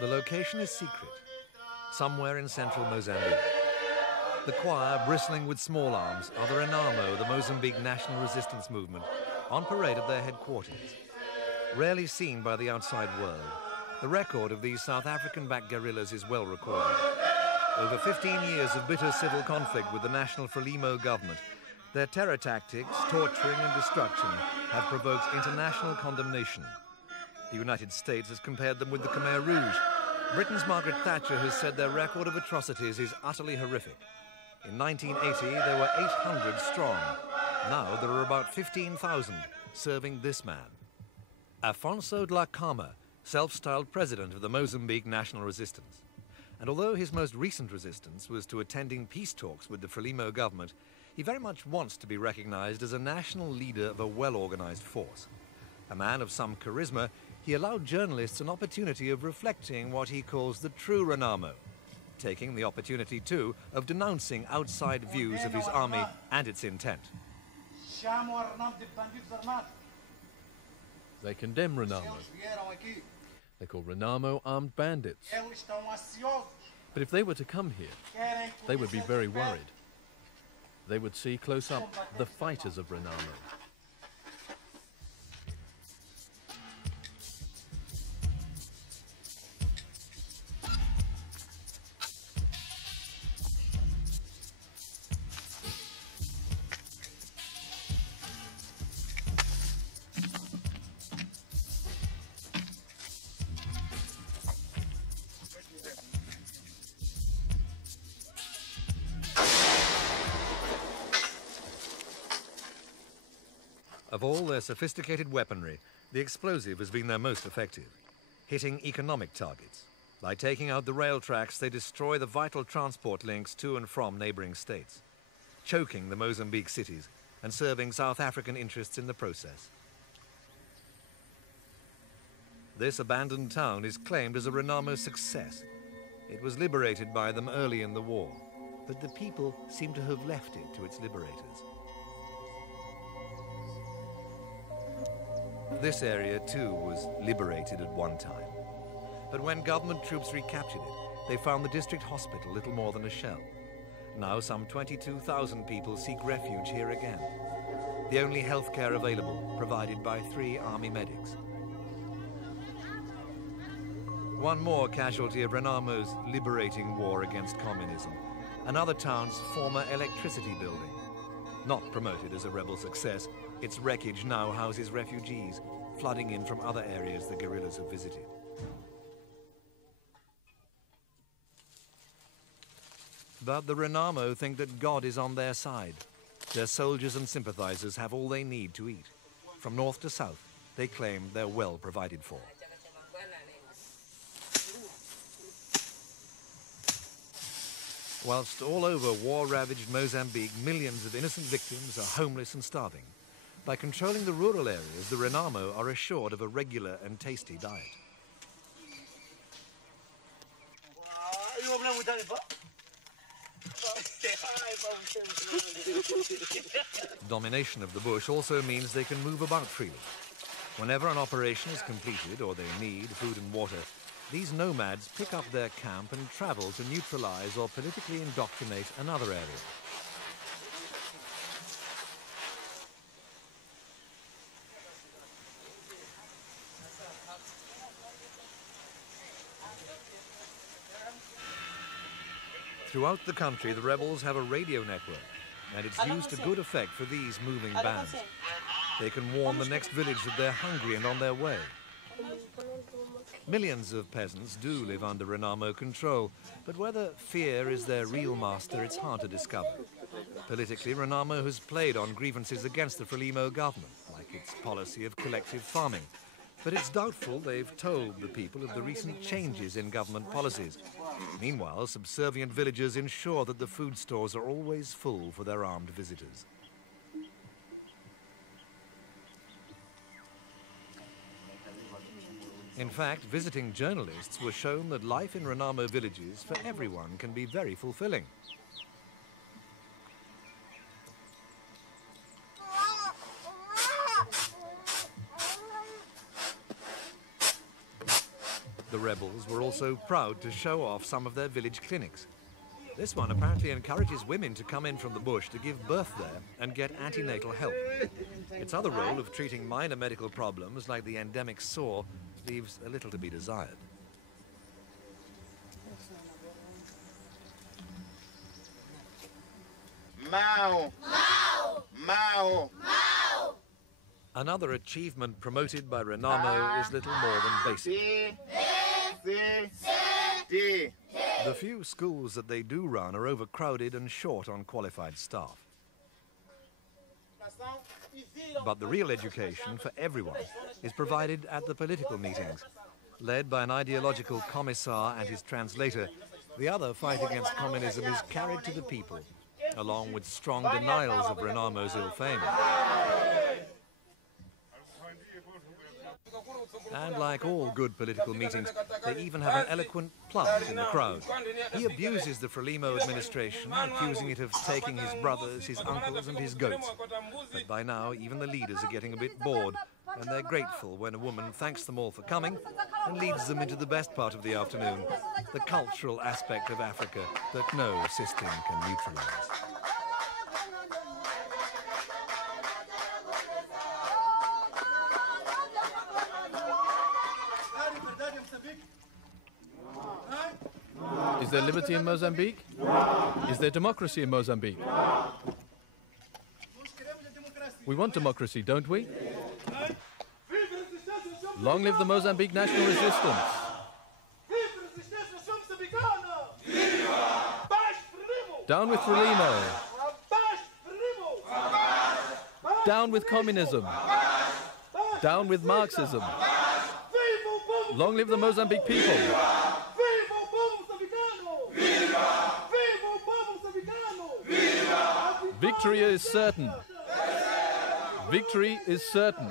The location is secret, somewhere in central Mozambique. The choir, bristling with small arms, are the Renamo, the Mozambique national resistance movement, on parade at their headquarters. Rarely seen by the outside world, the record of these South African-backed guerrillas is well recorded. Over 15 years of bitter civil conflict with the national Frelimo government, their terror tactics, torturing and destruction have provoked international condemnation. The United States has compared them with the Khmer Rouge. Britain's Margaret Thatcher has said their record of atrocities is utterly horrific. In 1980, there were 800 strong. Now there are about 15,000 serving this man. Afonso de la Cama, self-styled president of the Mozambique National Resistance. And although his most recent resistance was to attending peace talks with the Frelimo government, he very much wants to be recognized as a national leader of a well-organized force. A man of some charisma, he allowed journalists an opportunity of reflecting what he calls the true Renamo, taking the opportunity, too, of denouncing outside views of his army and its intent. They condemn Renamo. They call Renamo armed bandits. But if they were to come here, they would be very worried. They would see close up the fighters of Renamo. Of all their sophisticated weaponry, the explosive has been their most effective, hitting economic targets. By taking out the rail tracks, they destroy the vital transport links to and from neighboring states, choking the Mozambique cities and serving South African interests in the process. This abandoned town is claimed as a Renamo success. It was liberated by them early in the war, but the people seem to have left it to its liberators. This area, too, was liberated at one time. But when government troops recaptured it, they found the district hospital little more than a shell. Now some 22,000 people seek refuge here again. The only health care available, provided by 3 army medics. One more casualty of Renamo's liberating war against communism. Another town's former electricity building. Not promoted as a rebel success, its wreckage now houses refugees, flooding in from other areas the guerrillas have visited. But the Renamo think that God is on their side. Their soldiers and sympathizers have all they need to eat. From north to south, they claim they're well provided for. Whilst all over war-ravaged Mozambique, millions of innocent victims are homeless and starving. By controlling the rural areas, the Renamo are assured of a regular and tasty diet. Domination of the bush also means they can move about freely. Whenever an operation is completed or they need food and water, these nomads pick up their camp and travel to neutralize or politically indoctrinate another area. Throughout the country, the rebels have a radio network, and it's used to good effect for these moving bands. They can warn the next village that they're hungry and on their way. Millions of peasants do live under Renamo control, but whether fear is their real master, it's hard to discover. Politically, Renamo has played on grievances against the Frelimo government, like its policy of collective farming. But it's doubtful they've told the people of the recent changes in government policies. Meanwhile, subservient villagers ensure that the food stores are always full for their armed visitors. In fact, visiting journalists were shown that life in Renamo villages for everyone can be very fulfilling. The rebels were also proud to show off some of their village clinics. This one apparently encourages women to come in from the bush to give birth there and get antenatal help. Its other role of treating minor medical problems like the endemic sore leaves a little to be desired. Mao! Mao! Mao! Mao! Another achievement promoted by Renamo is little more than basic. The few schools that they do run are overcrowded and short on qualified staff. But the real education for everyone is provided at the political meetings. Led by an ideological commissar and his translator, the other fight against communism is carried to the people, along with strong denials of Renamo's ill fame. And like all good political meetings, they even have an eloquent plant in the crowd. He abuses the Frelimo administration, accusing it of taking his brothers, his uncles and his goats. But by now, even the leaders are getting a bit bored, and they're grateful when a woman thanks them all for coming and leads them into the best part of the afternoon, the cultural aspect of Africa that no system can neutralize. Is there liberty in Mozambique? Is there democracy in Mozambique? We want democracy, don't we? Long live the Mozambique national resistance! Down with Frelimo! Down with communism! Down with Marxism! Long live the Mozambique people! Victory is certain. Victory is certain.